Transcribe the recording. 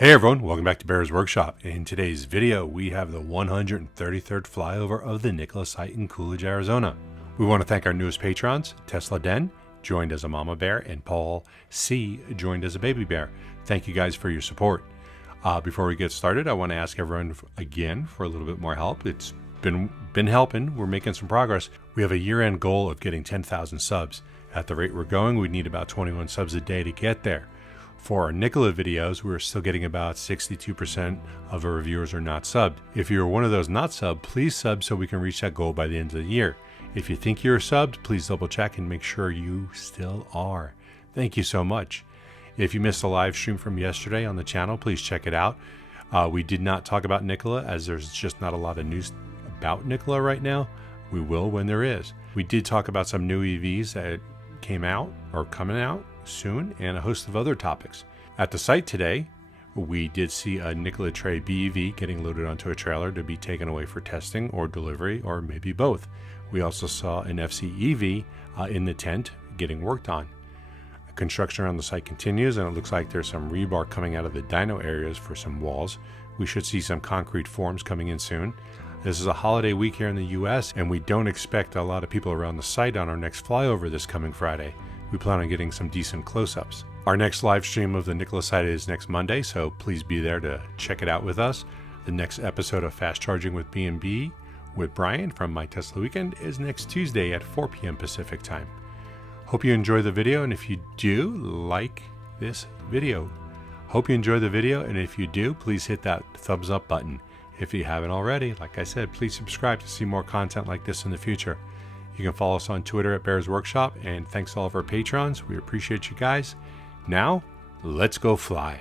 Hey everyone, welcome back to Bear's Workshop. In today's video, we have the 133rd flyover of the Nikola site in Coolidge, Arizona. We want to thank our newest patrons, Tesla Den, joined as a mama bear, and Paul C, joined as a baby bear. Thank you guys for your support. Before we get started, I want to ask everyone again for a little bit more help. It's been helping. We're making some progress. We have a year-end goal of getting 10,000 subs. At the rate we're going, we need about 21 subs a day to get there. For our Nikola videos, we're still getting about 62% of our reviewers are not subbed. If you're one of those not subbed, please sub so we can reach that goal by the end of the year. If you think you're subbed, please double check and make sure you still are. Thank you so much. If you missed the live stream from yesterday on the channel, please check it out. We did not talk about Nikola as there's just not a lot of news about Nikola right now. We will when there is. We did talk about some new EVs that came out or coming out soon and a host of other topics. At the site today, we did see a Nikola BEV getting loaded onto a trailer to be taken away for testing or delivery or maybe both. We also saw an FCEV in the tent getting worked on. Construction around the site continues and it looks like there's some rebar coming out of the dyno areas for some walls. We should see some concrete forms coming in soon. This is a holiday week here in the US and we don't expect a lot of people around the site on our next flyover this coming Friday. We plan on getting some decent close-ups. Our next live stream of the Nikola site is next Monday, so please be there to check it out with us. The next episode of Fast Charging with B&B with Brian from My Tesla Weekend is next Tuesday at 4 p.m. Pacific time. Hope you enjoy the video, and if you do, like this video. Hope you enjoy the video, and if you do, please hit that thumbs up button. If you haven't already, like I said, please subscribe to see more content like this in the future. You can follow us on Twitter at Bear's Workshop, and thanks to all of our patrons. We appreciate you guys. Now, let's go fly.